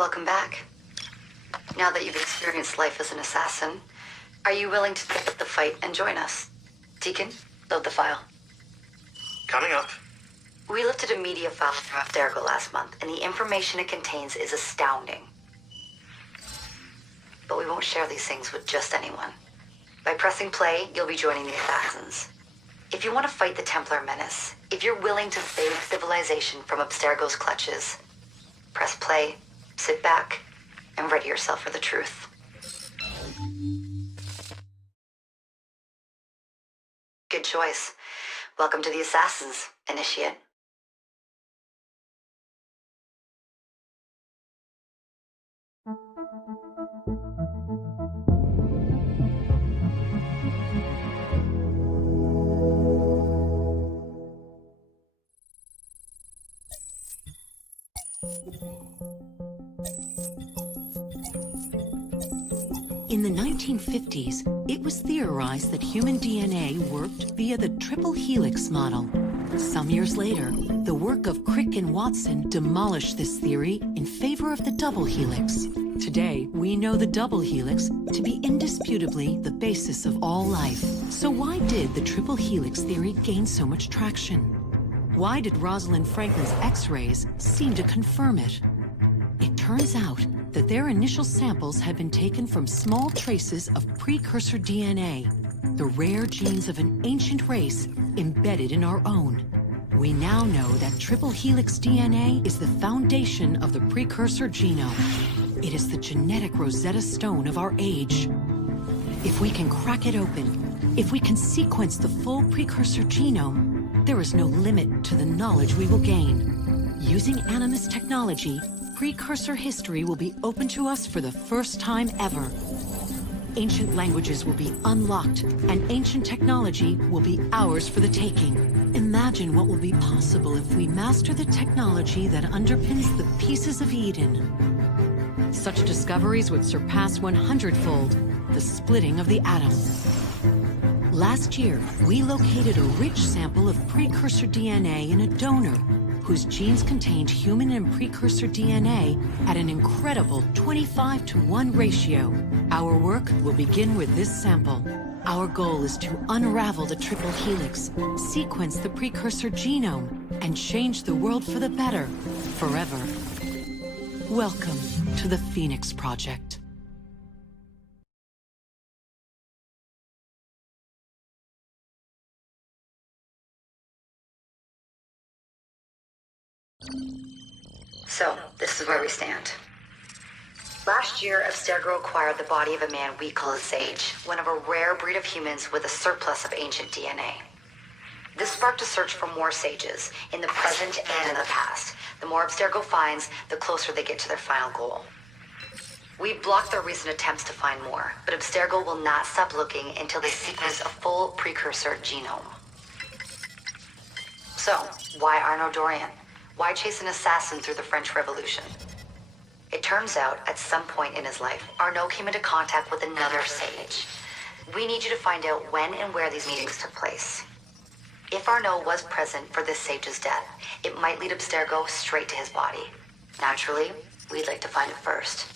Welcome back. Now that you've experienced life as an assassin, are you willing to take up the fight and join us? Deacon, load the file. Coming up. We lifted a media file from Abstergo last month, and the information it contains is astounding. But we won't share these things with just anyone. By pressing play, you'll be joining the Assassins. If you want to fight the Templar menace, if you're willing to save civilization from Abstergo's clutches, press play, sit back, and ready yourself for the truth. Good choice. Welcome to the Assassins, Initiate. In the 1950s, it was theorized that human DNA worked via the triple helix model. Some years later, the work of Crick and Watson demolished this theory in favor of the double helix. Today, we know the double helix to be indisputably the basis of all life. So why did the triple helix theory gain so much traction? Why did Rosalind Franklin's X-rays seem to confirm it? It turns out that their initial samples had been taken from small traces of precursor DNA, the rare genes of an ancient race embedded in our own. We now know that triple helix DNA is the foundation of the precursor genome. It is the genetic Rosetta Stone of our age. If we can crack it open, if we can sequence the full precursor genome, there is no limit to the knowledge we will gain. Using Animus technology, precursor history will be open to us for the first time ever. Ancient languages will be unlocked, and ancient technology will be ours for the taking. Imagine what will be possible if we master the technology that underpins the pieces of Eden. Such discoveries would surpass 100-fold the splitting of the atom. Last year, we located a rich sample of precursor DNA in a donor whose genes contained human and precursor DNA at an incredible 25-to-1 ratio. Our work will begin with this sample. Our goal is to unravel the triple helix, sequence the precursor genome, and change the world for the better, forever. Welcome to the Phoenix Project. So, this is where we stand. Last year, Abstergo acquired the body of a man we call a sage, one of a rare breed of humans with a surplus of ancient DNA. This sparked a search for more sages, in the present and in the past. The more Abstergo finds, the closer they get to their final goal. We've blocked their recent attempts to find more, but Abstergo will not stop looking until they sequence a full precursor genome. So, why Arno Dorian? Why chase an assassin through the French Revolution? It turns out, at some point in his life, Arno came into contact with another sage. We need you to find out when and where these meetings took place. If Arno was present for this sage's death, it might lead Abstergo straight to his body. Naturally, we'd like to find it first.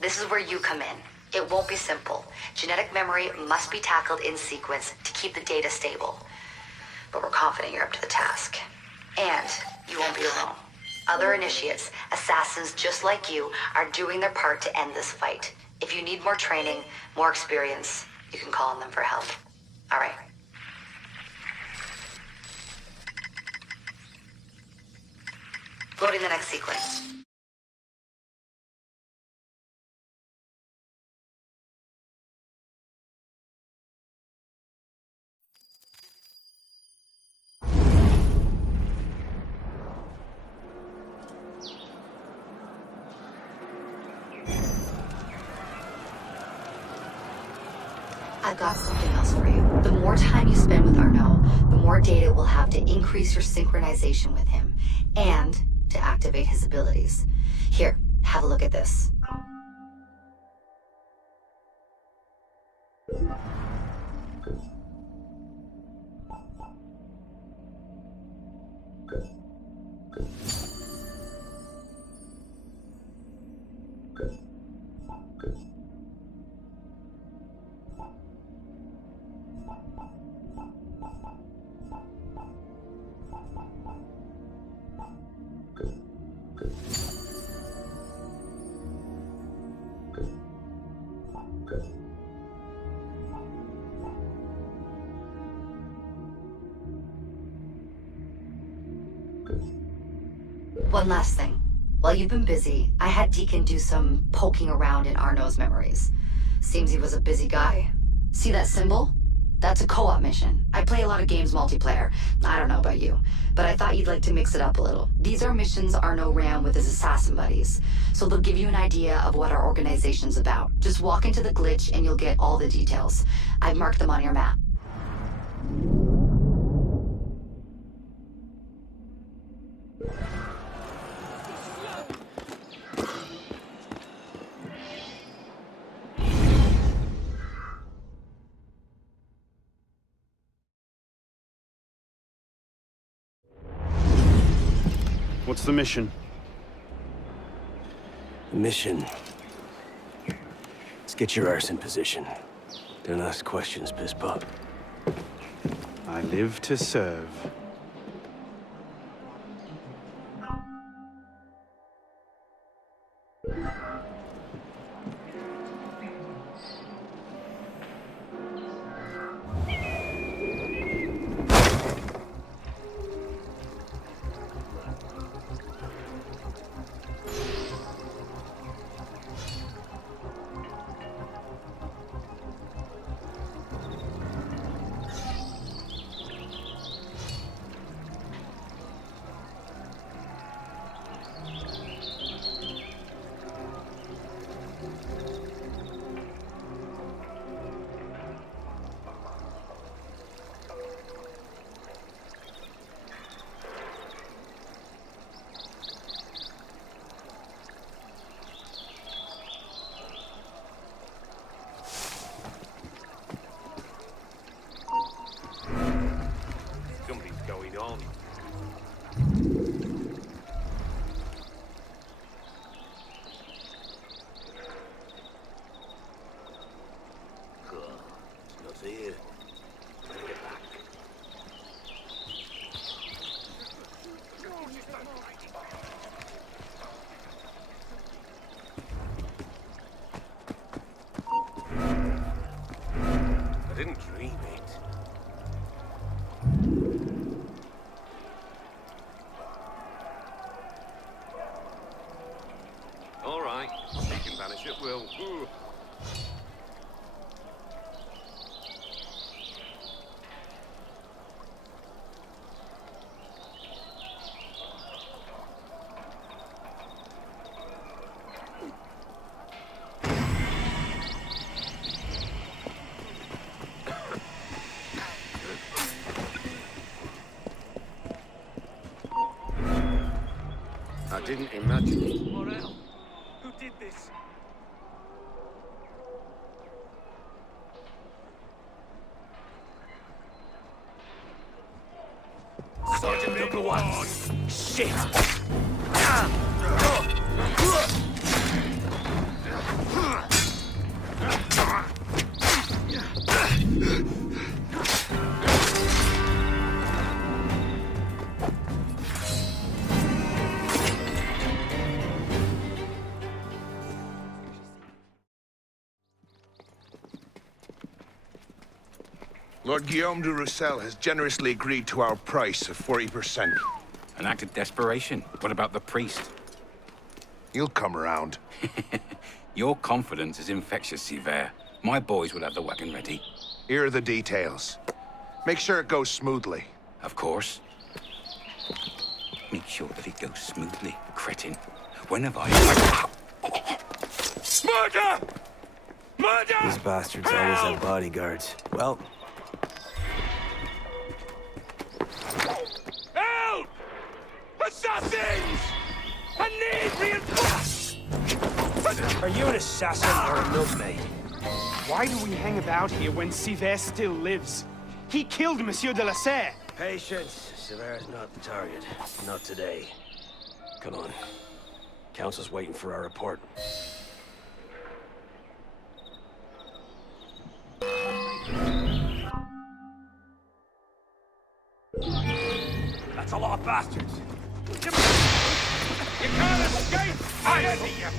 This is where you come in. It won't be simple. Genetic memory must be tackled in sequence to keep the data stable. But we're confident you're up to the task. And you won't be alone. Other initiates, assassins just like you, are doing their part to end this fight. If you need more training, more experience, you can call on them for help. All right. Loading the next sequence. I've got something else for you. The more time you spend with Arno, the more data we'll have to increase your synchronization with him, and to activate his abilities. Here, have a look at this. One last thing. While you've been busy, I had Deacon do some poking around in Arno's memories. Seems he was a busy guy. See that symbol? That's a co-op mission. I play a lot of games multiplayer. I don't know about you, but I thought you'd like to mix it up a little. These are missions Arno ran with his assassin buddies, so they'll give you an idea of what our organization's about. Just walk into the glitch and you'll get all the details. I've marked them on your map. What's the mission? The mission. Let's get your arse in position. Don't ask questions, piss pop. I live to serve. I didn't dream it. All right, she can vanish at will. Ooh. I didn't imagine it. Morel, who did this? Sergeant number one. Shit! Lord Guillaume de Roussel has generously agreed to our price of 40%. An act of desperation. What about the priest? He'll come around. Your confidence is infectious, Serre. My boys will have the wagon ready. Here are the details. Make sure it goes smoothly. Of course. Make sure that it goes smoothly, cretin. When have I... Murder! Murder! These bastards always have bodyguards. Well, Help! Assassins! I need reinforcements! Are you an assassin or a milkmaid? Why do we hang about here when Serre still lives? He killed Monsieur de LaSerre! patience. Serre's not the target. Not today. Come on. Council's waiting for our report. That's a lot of bastards. You can't escape! I see you!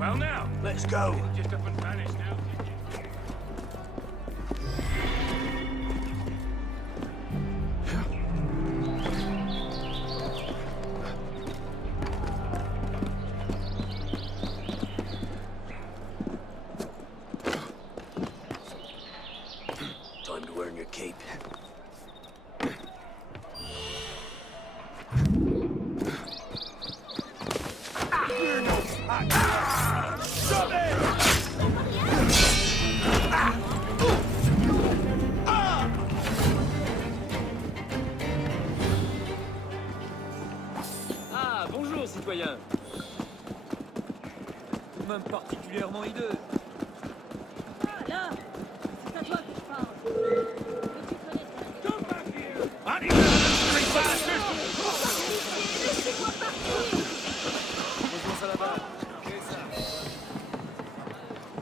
Well now, Let's go. just up and vanished now. Time to earn your cape. Ah, bonjour, citoyen. Même particulièrement hideux. Ah, là, c'est à toi que je parle. Veux-tu connaître Come back here! I need three bastards! Laissez-moi partir! Pose-moi ça là-bas.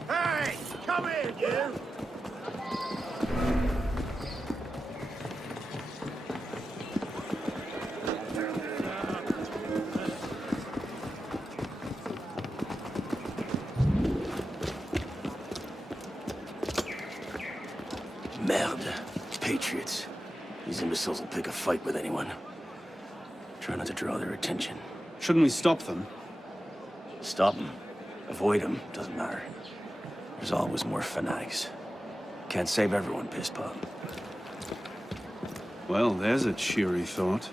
Hey! Come here, you! Merde. Patriots. These imbeciles will pick a fight with anyone. Try not to draw their attention. Shouldn't we stop them? Stop them. Avoid them. Doesn't matter. There's always more fanatics. Can't save everyone, piss pop. Well, there's a cheery thought.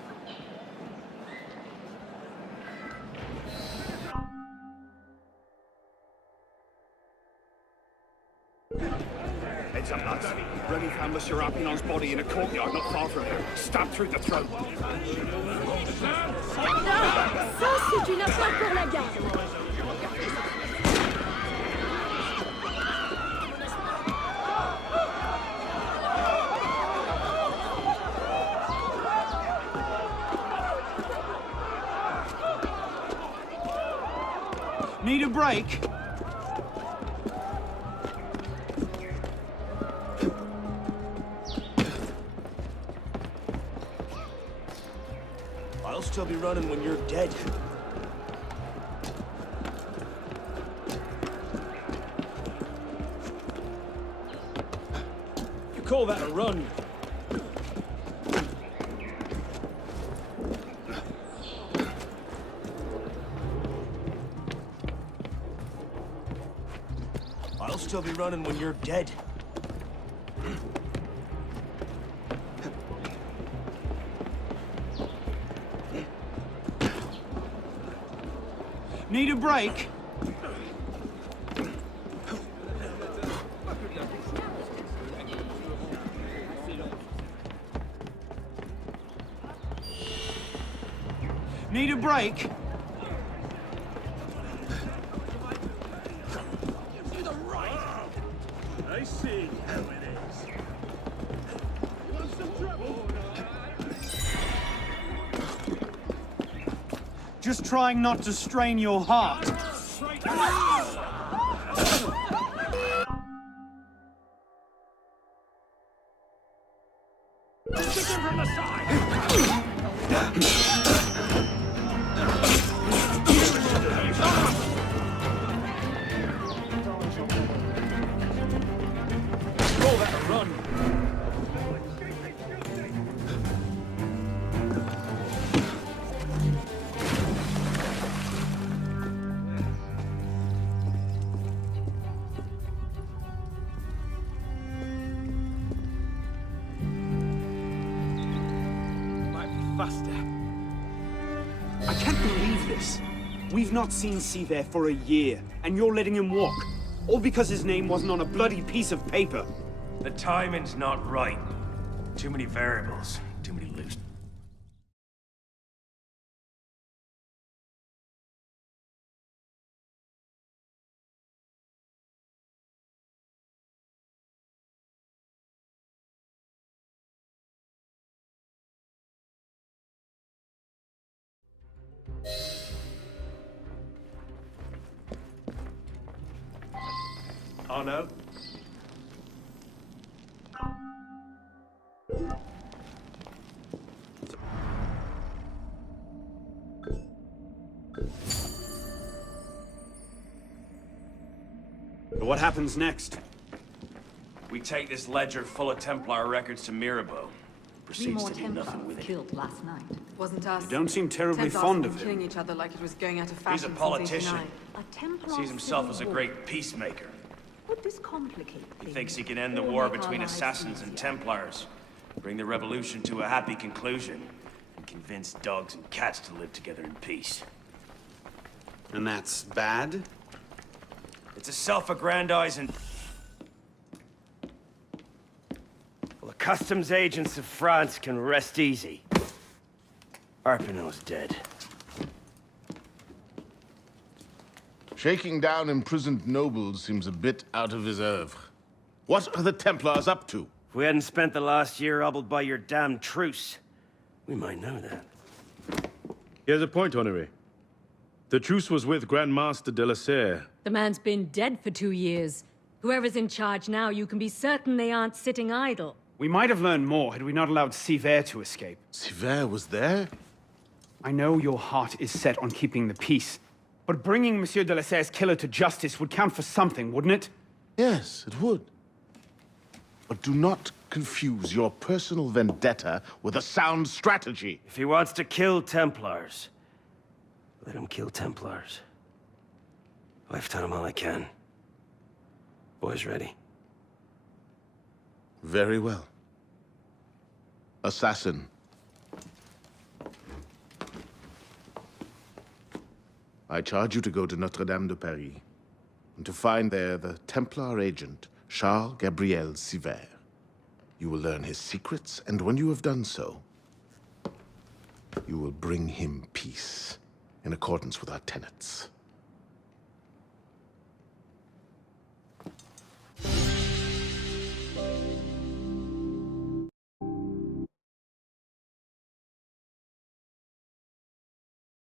Heads up, lads. Remy found Monsieur Arpinon's body in a courtyard not far from here. Stabbed through the throat. Ça, c'est une affaire pour la garde. Need a break? I'll still be running when you're dead. You call that a run? I'll still be running when you're dead. Need a break? Need a break? I see how it is. You want some trouble? Just trying not to strain your heart. Kick him from the side! Call that a run? Faster. I can't believe this. We've not seen Serre for a year, and you're letting him walk. All because his name wasn't on a bloody piece of paper. The timing's not right. Too many variables. Too many loose. Arno? What happens next? We take this ledger full of Templar records to Mirabeau. Proceeds to do nothing with it. Killed last night. Wasn't us. You don't seem terribly Templars fond have of been killing him. each other like it was going out of fashion. He's a since politician. 89. A Templar Sees himself as a civil great war. peacemaker. Would this complicate He things? thinks he can end the Or war make our between lives assassins and easier? Templars, bring the revolution to a happy conclusion, and convince dogs and cats to live together in peace. And that's bad? It's a self-aggrandizing... Well, the customs agents of France can rest easy. Arpinot's dead. Shaking down imprisoned nobles seems a bit out of his oeuvre. What are the Templars up to? If we hadn't spent the last year hobbled by your damn truce, we might know that. Here's a point, Honoré. The truce was with Grandmaster de LaSerre. The man's been dead for 2 years. Whoever's in charge now, you can be certain they aren't sitting idle. We might have learned more had we not allowed Serre to escape. Serre was there? I know your heart is set on keeping the peace, but bringing Monsieur de LaSerre's killer to justice would count for something, wouldn't it? Yes, it would. But do not confuse your personal vendetta with a sound strategy. If he wants to kill Templars, let him kill Templars. I've done all I can. Boys ready? Very well. Assassin. I charge you to go to Notre-Dame de Paris, and to find there the Templar agent, Charles Gabriel Serre. You will learn his secrets, and when you have done so, you will bring him peace, in accordance with our tenets.